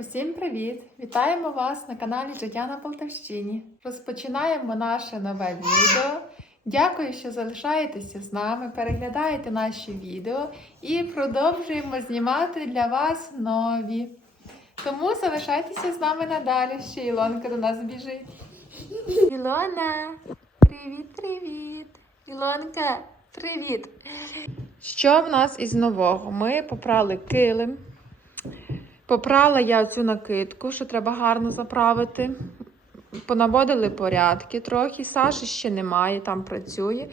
Усім привіт! Вітаємо вас на каналі Життя на Полтавщині. Розпочинаємо наше нове відео. Дякую, що залишаєтеся з нами, переглядаєте наші відео і продовжуємо знімати для вас нові. Тому залишайтеся з нами надалі. Ще Ілонка до нас біжить. Ілона, привіт, привіт! Ілонка, привіт! Що в нас із нового? Ми попрали килим. Попрала я цю накидку, що треба гарно заправити. Понаводили порядки трохи. Саші ще немає, там працює.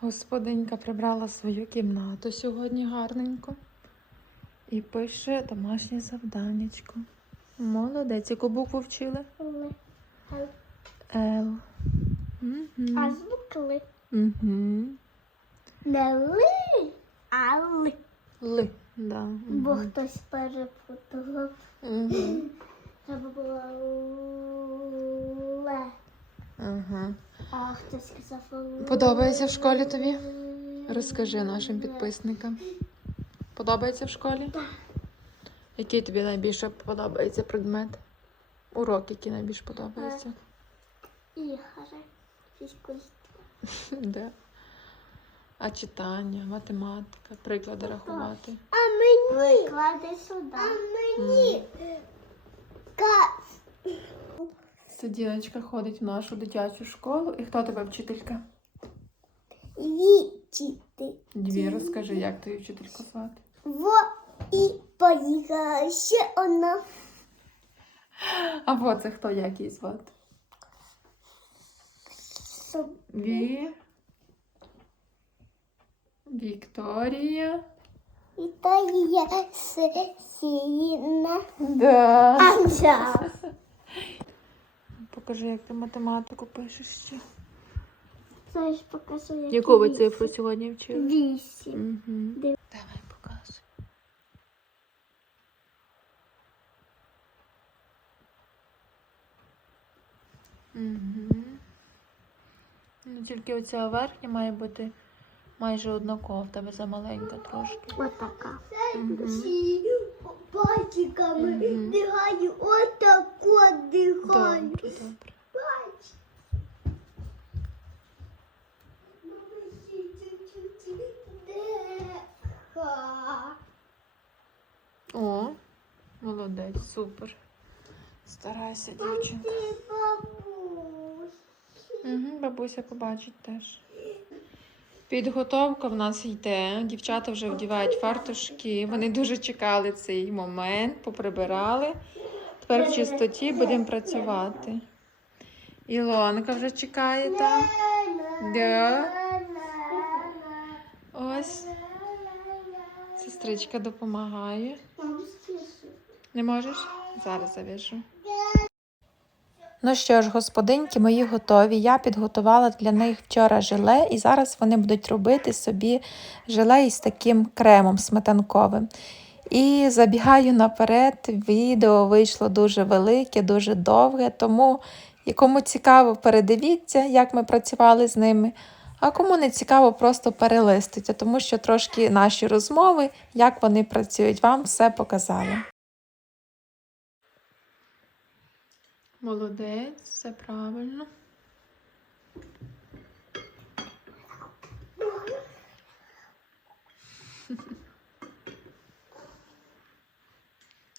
Господинька прибрала свою кімнату сьогодні гарненько. І пише домашнє завданнячко. Молодець, яку букву вчили? Л. А Угу. звук ли. Угу. Не ли, а ли. Ли. Да. Бо Угу. хтось перепутав. Угу. Треба було ле. Угу. А хтось сказав ле. Подобається в школі тобі? Розкажи нашим підписникам. Подобається в школі? Так. Який тобі найбільше подобається предмет? Урок, який найбільше подобається? Ігри. Фізкультура. Де? А читання, математика, приклади рахувати. А мені. Приклади сюди. А мені. Це діночка ходить в нашу дитячу школу. І хто тебе вчителька? Вічити. Дві, розкажи, як твою вчительку звати. Во і поїхала ще одна. А вот це хто як її звати? Ві. Вікторія. Італія сильна. Да. Анжа. Покажи, як ти математику пишеш ще. Знаєш, покажу, як Яку ви цифру сьогодні вчили? Вісім. Угу. Див- Давай показуй. Угу. Ну, тільки оця верхня має бути майже однакова, в тебе замаленька трошки. Отака. Мгм. Пальчиками дихаю, отако Добре, добре. О, молодець, супер. Старайся, дівчинка. Угу, бабуся побачить теж. Підготовка в нас йде. Дівчата вже вдівають фартушки. Вони дуже чекали цей момент, поприбирали. Тепер в чистоті будемо працювати. Ілонка вже чекає там. Да. Ось сестричка допомагає. Не можеш? Зараз зав'яжу. Ну що ж, господинки мої готові. Я підготувала для них вчора желе, і зараз вони будуть робити собі желе із таким кремом сметанковим. І забігаю наперед, відео вийшло дуже велике, дуже довге, тому кому цікаво, передивіться, як ми працювали з ними. А кому не цікаво, просто перелистуйте, тому що трошки наші розмови, як вони працюють, вам все показали. Молодець, все правильно.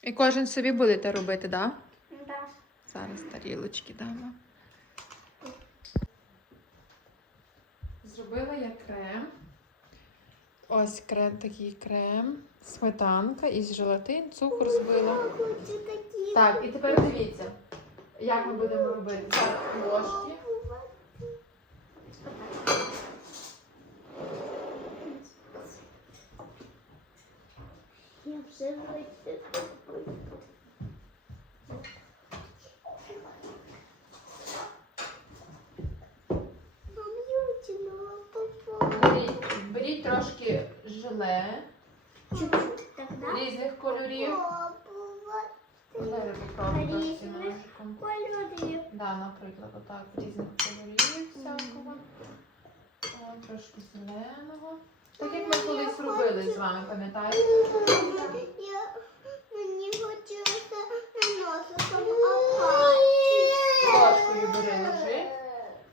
І кожен собі будете робити, так? Да? Зараз тарілочки дамо. Зробила я крем. Ось крем, такий крем, сметанка із желатин, цукор збила. Так, і тепер дивіться, як ми будемо робити. Так, ложки. Я вже. Беріть, трошки желе Чуть-чуть тогда. Да, наприклад, отак різних кольорів всякого. О, трошки зеленого. Так як ми колись робили з вами, пам'ятаєте? Мені хотілося носиком Ложкою бери ножи.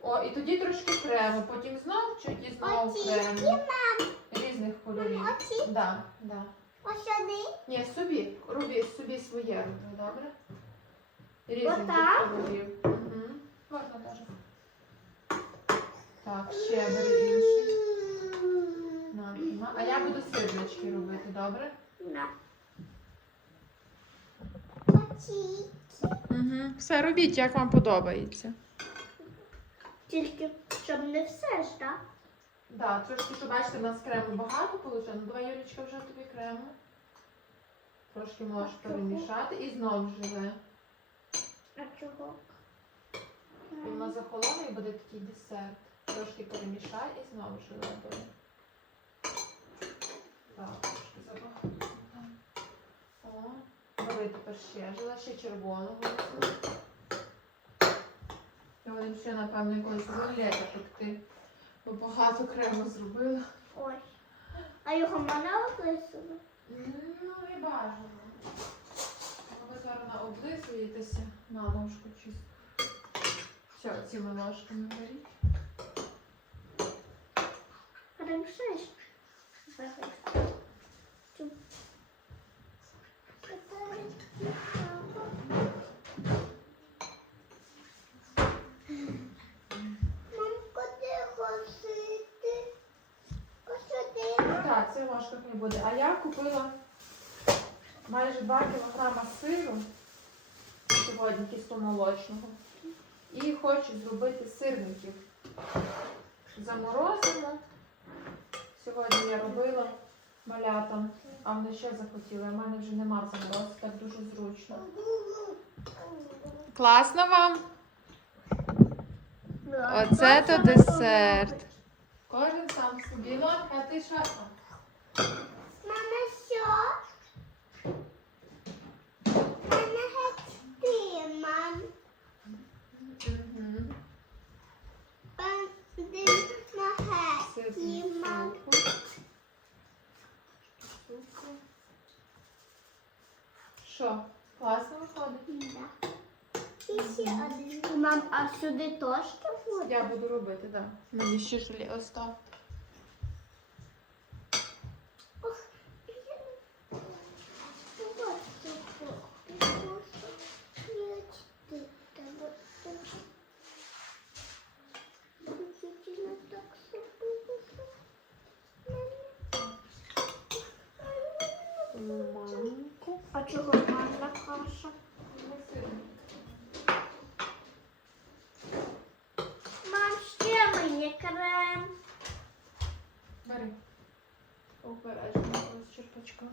О, і тоді трошки крему, потім знов чуть і знов крему. Різних кольорів. Да, да. Ось сюди. Ні, собі, роби собі своє роби, добре? Різних Отак? кольорів. Угу. Можна теж. Так, ще бери інший. На, на. А я буду сирнички робити, добре? На. Оці. Угу. Все робіть, як вам подобається. Тільки, щоб не все ж, так? Да, трошки, що бачите, в нас крему багато вийшло. Ну давай, Юлічка, вже тобі крему. Трошки можеш перемішати і знову живе. А чого? І воно захолоне і буде такий десерт. Трошки перемішай і знову живе буде. Так, трошки забагато. О, бери тепер ще жила, ще червоного. І будемо ще, напевно, якогось рулета пекти. Бо багато крему зробила. Ой. А його можна описувати? Ну, і бажано. Ви зараз облизуєтеся на ложку чисто. Все, цілими ложками беріть. Хорошо. Зараз. Чу. Мамко, де госити? Посади. Так, це ложка не буде. А я купила майже 2 кг сиру сьогодні кисломолочного. І хочу зробити сирників. Заморозимо. Сьогодні я робила малятам, а вони ще захотіли. У мене вже нема заморозки, так дуже зручно. Класно вам? Оце то десерт. Кожен сам собі. Ілонка, а ти що? Мама, що? Мене геть ти, мам. Геть. Що, класно виходить? Да. І ще один. Мам, а сюди теж буде? Я буду робити, так. Да. Мені ще желе остав. Ох, я не бачу. Просто я чти тебе. Действительно так собою. Маленьку. А чого гарна каша? Мам, ще мені крем. Бери. Обережно з черпачком.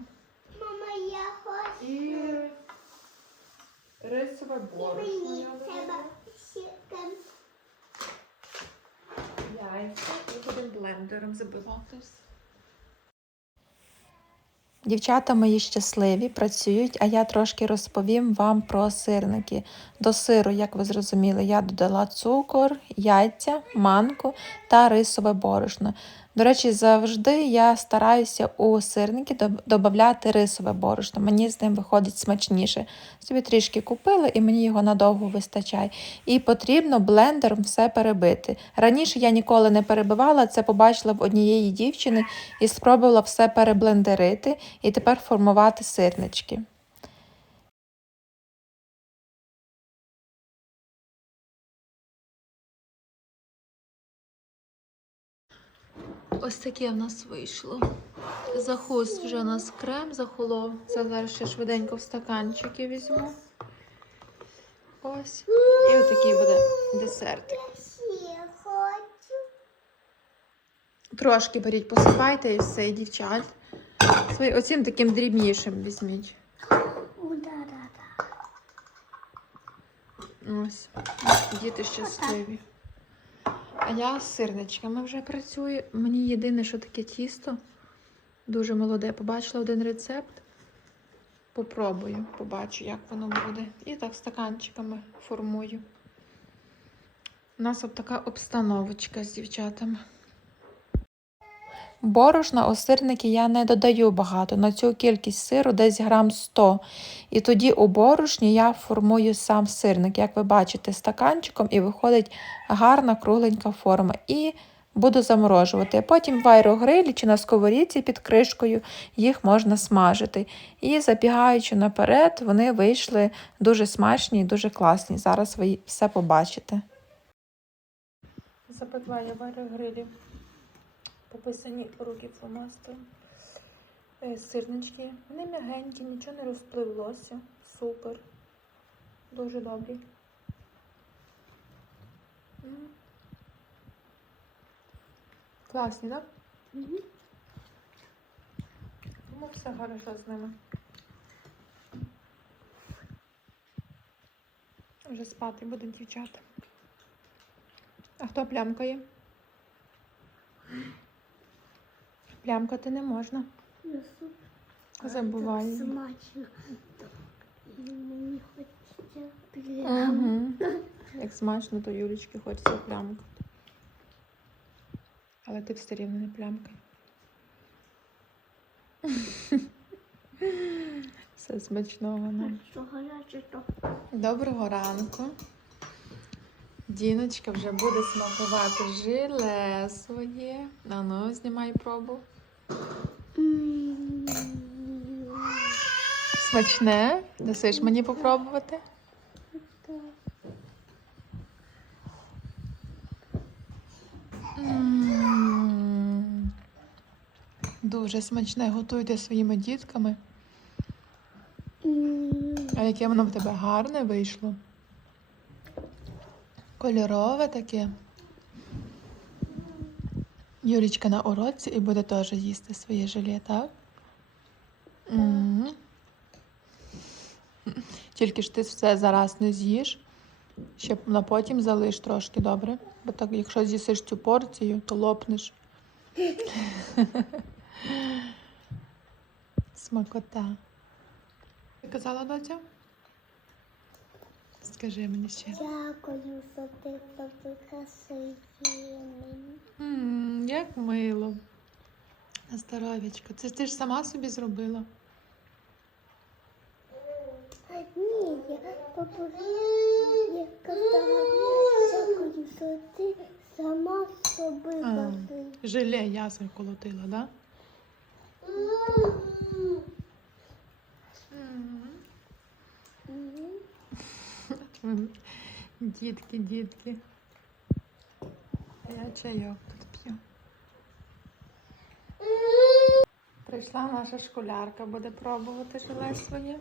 Мама, я хочу. І рисове борошно. мені треба ще. Яйця. І будемо блендером забивати все. Дівчата мої щасливі, працюють, а я трошки розповім вам про сирники. До сиру, як ви зрозуміли, я додала цукор, яйця, манку та рисове борошно. До речі, завжди я стараюся у сирники додати рисове борошно. Мені з ним виходить смачніше. Собі трішки купила і мені його надовго вистачає. І потрібно блендером все перебити. Раніше я ніколи не перебивала, це побачила в однієї дівчини і спробувала все переблендерити і тепер формувати сирнички. Ось таке в нас вийшло. Захус вже у нас крем захолов. Це зараз ще швиденько в стаканчики візьму. Ось. І отакий буде десертик. Хочу. Трошки беріть, посипайте і все, і дівчат. Свої, оцім таким дрібнішим візьміть. Ось. Діти щасливі. Я з сирничками вже працюю. Мені єдине, що таке тісто. Дуже молоде. Побачила один рецепт. Попробую, побачу, як воно буде. І так стаканчиками формую. У нас от така обстановочка з дівчатами. Борошна у сирники я не додаю багато. На цю кількість сиру десь грам 100. І тоді у борошні я формую сам сирник, як ви бачите, стаканчиком, і виходить гарна кругленька форма. І буду заморожувати. Потім в аерогрилі чи на сковорідці під кришкою їх можна смажити. І забігаючи наперед, вони вийшли дуже смачні і дуже класні. Зараз ви все побачите. Запекла я в аерогрилі пописані руки фломастером. Е, Сирнички. Вони м'ягенькі, нічого не розпливлося. Супер. Дуже добрі. Класні, так? Мгм. Тому все хорошо з ними. Вже спати будуть дівчата. А хто плямкає? Плямкати не можна. Забуваю. Смачно. Мені хочеться. Угу. Як смачно, то Юлічки хочеться плямкати. Але ти все рівно не плямкай. Все смачного нам. Доброго ранку. Діночка вже буде смакувати жиле своє. А ну, знімай пробу. Смачне. Дасиш мені попробувати? Дуже смачне. Готуйте своїми дітками. А яке воно в тебе гарне вийшло? Кольорове таке. Юлічка на уроці і буде теж їсти своє желе, так? Тільки ж ти все зараз не з'їш, ще на потім залиш трошки, добре? Бо так, якщо з'їсиш цю порцію, то лопнеш. Смакота. Ти казала, доця? Скажи мені ще. Дякую, що ти такий красивий. Як мило. Здоров'ячко. Це ти ж сама собі зробила. Ні, я попросила, дякую, що ти сама зробила. А. Желе я заколотила, да? Дітки, дітки. Я чайок тут п'ю. Прийшла наша школярка, буде пробувати желе своє.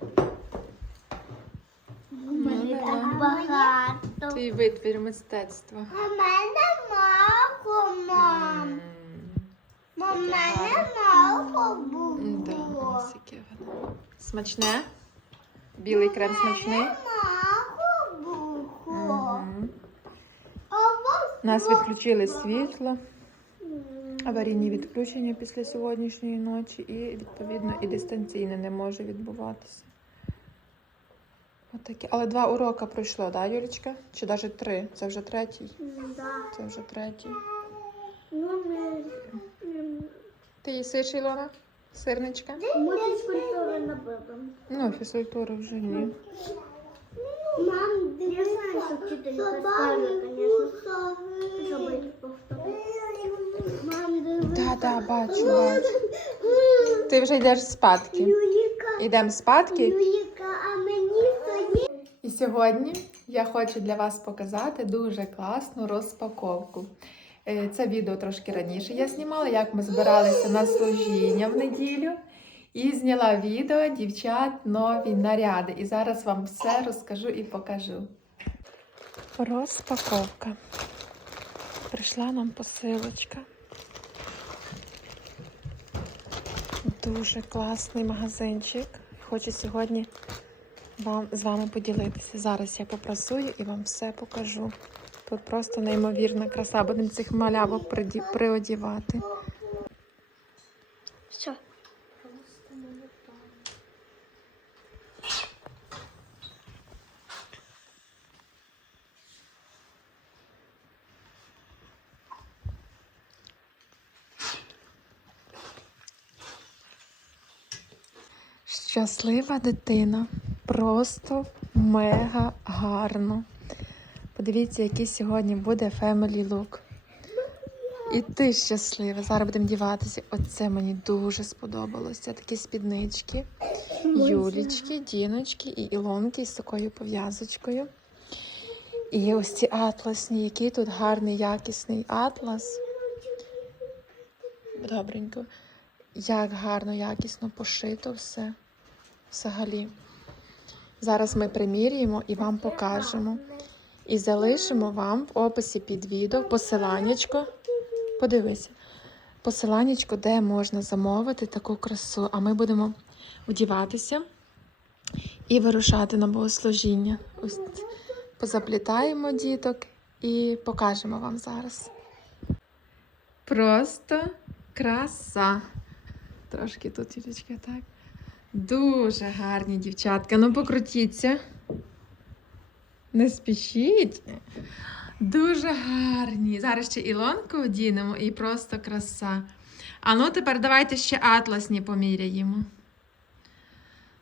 У мене багато. Твій витвір мистецтва. А мене мало, мам. Таке мене мало Да, було. ось яке воно. Смачне? Білий крем смачний? Мало було. Мгм. А вас Нас відключили світло, аварійні відключення після сьогоднішньої ночі, і відповідно і дистанційне не може відбуватися. Отаке. Але два уроки пройшло, да, Юлічка? Чи навіть три? Це вже третій. да. Це вже третій. Ну, ми, м, Ти їсиш, Ілона? Сирничка? ми фізкультури не будемо. Ну, фізкультури вже ні. Мам, я знаю, що вчителька скаже, звісно, зробити повторити. Мам, дивись. Так, так, бачу, бачу. Ти вже йдеш спадки. Юліка, Йдемо спадки. Юліка, а мені тоді І сьогодні я хочу для вас показати дуже класну розпаковку. Е, Це відео трошки раніше я знімала, як ми збиралися на служіння в неділю. І зняла відео дівчат нові наряди. І зараз вам все розкажу і покажу. Розпаковка. Прийшла нам посилочка. Дуже класний магазинчик. Хочу сьогодні вам, з вами поділитися. Зараз я попрасую і вам все покажу. Тут просто неймовірна краса. Будемо цих малявок приодівати. Щаслива дитина. Просто мега гарно. Подивіться, який сьогодні буде Family Look. І ти щаслива. Зараз будемо діватися. Оце мені дуже сподобалося. Такі спіднички. Юлічки, Діночки і Ілонки з такою пов'язочкою. І ось ці атласні, який тут гарний, якісний атлас. Добренько. Як гарно, якісно пошито все. Взагалі. Зараз ми примірюємо і вам покажемо. І залишимо вам в описі під відео посиланнячко. Подивися. Посиланнячко, де можна замовити таку красу. А ми будемо вдіватися і вирушати на богослужіння. Ось позаплітаємо діток і покажемо вам зараз. Просто краса. Трошки тут Юлічка, так. Дуже гарні дівчатка. Ну покрутіться. Не спішіть. Дуже гарні. Зараз ще Ілонку одінемо і просто краса. А ну тепер давайте ще атласні поміряємо.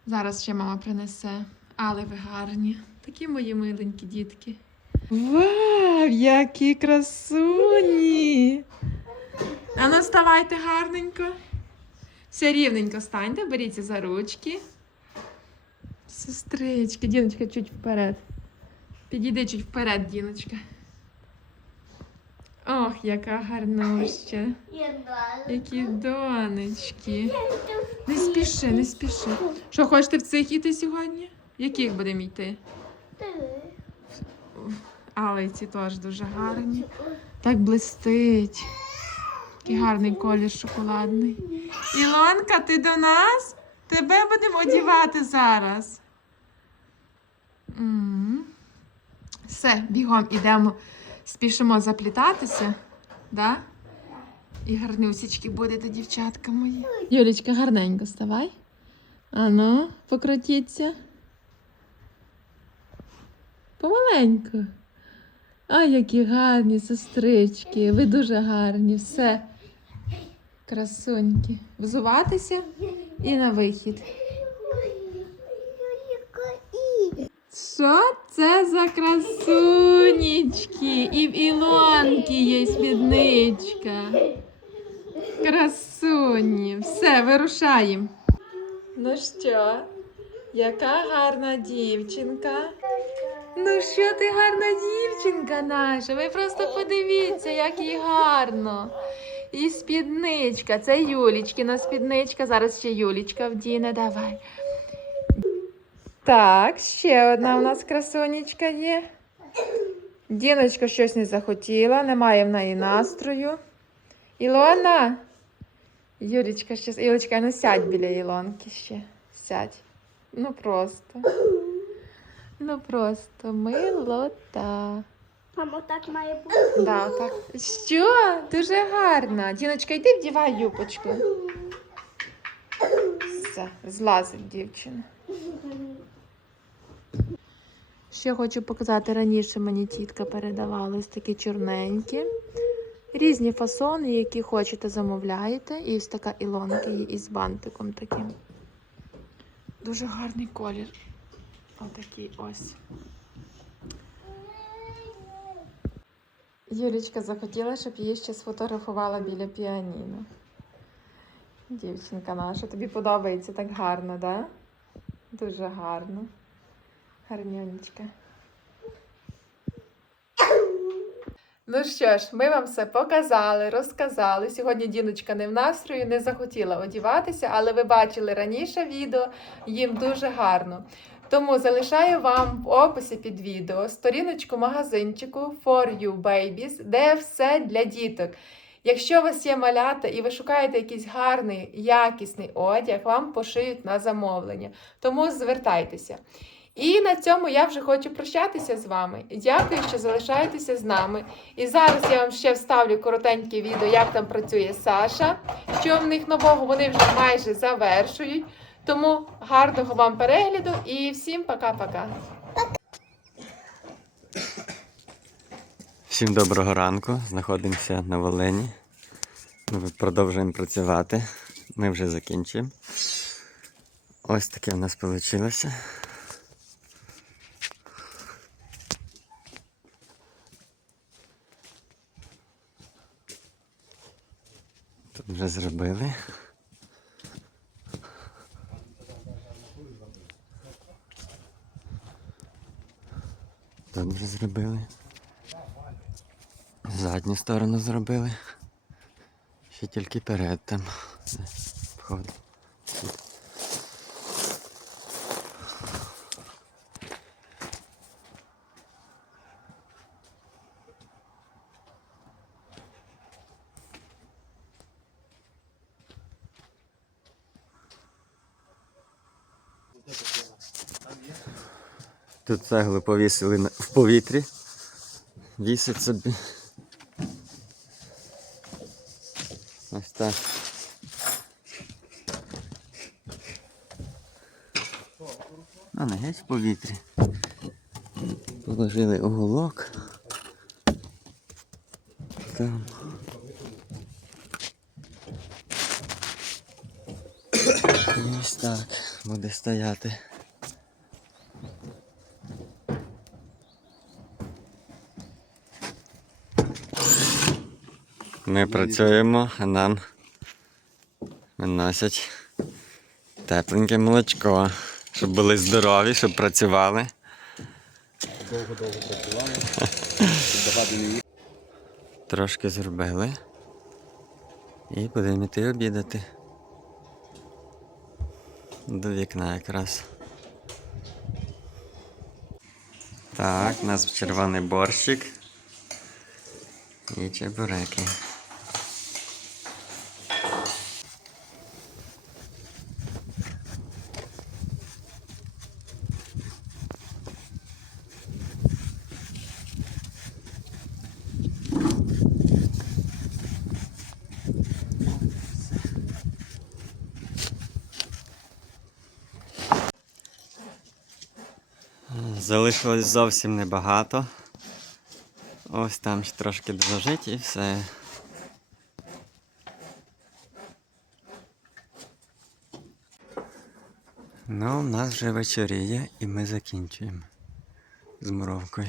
Зараз ще мама принесе. Але ви гарні. Такі мої миленькі дітки. Вау, які красуні! А ну вставайте гарненько. Все рівненько станьте, беріться за ручки. Сестрички, Діночка, чуть вперед. Підійди чуть вперед, Діночка. Ох, яка гарнуща. Які донечки. Не спіши, не спіши. Що, хочете в цих йти сьогодні? Яких будемо йти? Але ці теж дуже гарні. Так блистить. Який гарний колір шоколадний. Ілонка, ти до нас? Тебе будемо одівати зараз. М. Все, бігом ідемо, спішимо заплітатися. Да? І гарнюсічки будете, дівчатка мої. Юлічка, гарненько ставай. Ану, покрутіться. Помаленьку. Ай, які гарні сестрички. Ви дуже гарні. Все. Красуньки. Взуватися і на вихід. Що це за красунечки? І в Ілонки є спідничка. Красуні. Все, вирушаємо. Ну що, яка гарна дівчинка? Ну що ти гарна дівчинка наша? Ви просто подивіться, як їй гарно. І спідничка. Це Юлічкина спідничка. Зараз ще Юлічка вдіне. Давай. Так, ще одна у нас красунечка є. Діночка щось не захотіла, немає в неї настрою. Ілона. Юлічка ще. Юлічка, ну сядь біля Ілонки ще. Сядь. Ну просто. Ну просто милота. Мамо, так має бути. Да, так. Що? Дуже гарна. Діночка, йди вдівай юбочку. Все, злазить дівчина. Ще хочу показати, раніше мені тітка передавала ось такі чорненькі. Різні фасони, які хочете, замовляєте. І ось така ілонка є із бантиком таким. Дуже гарний колір. Отакий ось. Юлічка захотіла, щоб її ще сфотографувала біля піаніно. Дівчинка наша, тобі подобається так гарно, да? Дуже гарно. Гарнюнечка. Ну що ж, ми вам все показали, розказали. Сьогодні Діночка не в настрою, не захотіла одіватися, але ви бачили раніше відео, їм дуже гарно. Тому залишаю вам в описі під відео сторіночку магазинчику For You Babies, де все для діток. Якщо у вас є малята і ви шукаєте якийсь гарний, якісний одяг, вам пошиють на замовлення. Тому звертайтеся. І на цьому я вже хочу прощатися з вами. Дякую, що залишаєтеся з нами. І зараз я вам ще вставлю коротеньке відео, як там працює Саша, що в них нового вони вже майже завершують. Тому гарного вам перегляду і всім пока-пока. Всім доброго ранку. Знаходимося на Волині. Ми продовжуємо працювати. Ми вже закінчуємо. Ось таке в нас вийшло. Тут вже зробили. Вже зробили. Задню сторону зробили. Ще тільки перед там. Де Тут цегли повісили в повітрі. Вісить собі. Ось так. А не геть в повітрі. Положили уголок. Там. Ось так буде стояти. Ми працюємо, а нам виносять тепленьке молочко, щоб були здорові, щоб працювали. Довго-довго працювали. Трошки зробили. І будемо йти обідати. До вікна якраз. Так, у нас червоний борщик. І чебуреки. Залишилось зовсім небагато. Ось там ще трошки доложить і все. Ну, у нас вже вечоріє і ми закінчуємо з муровкою.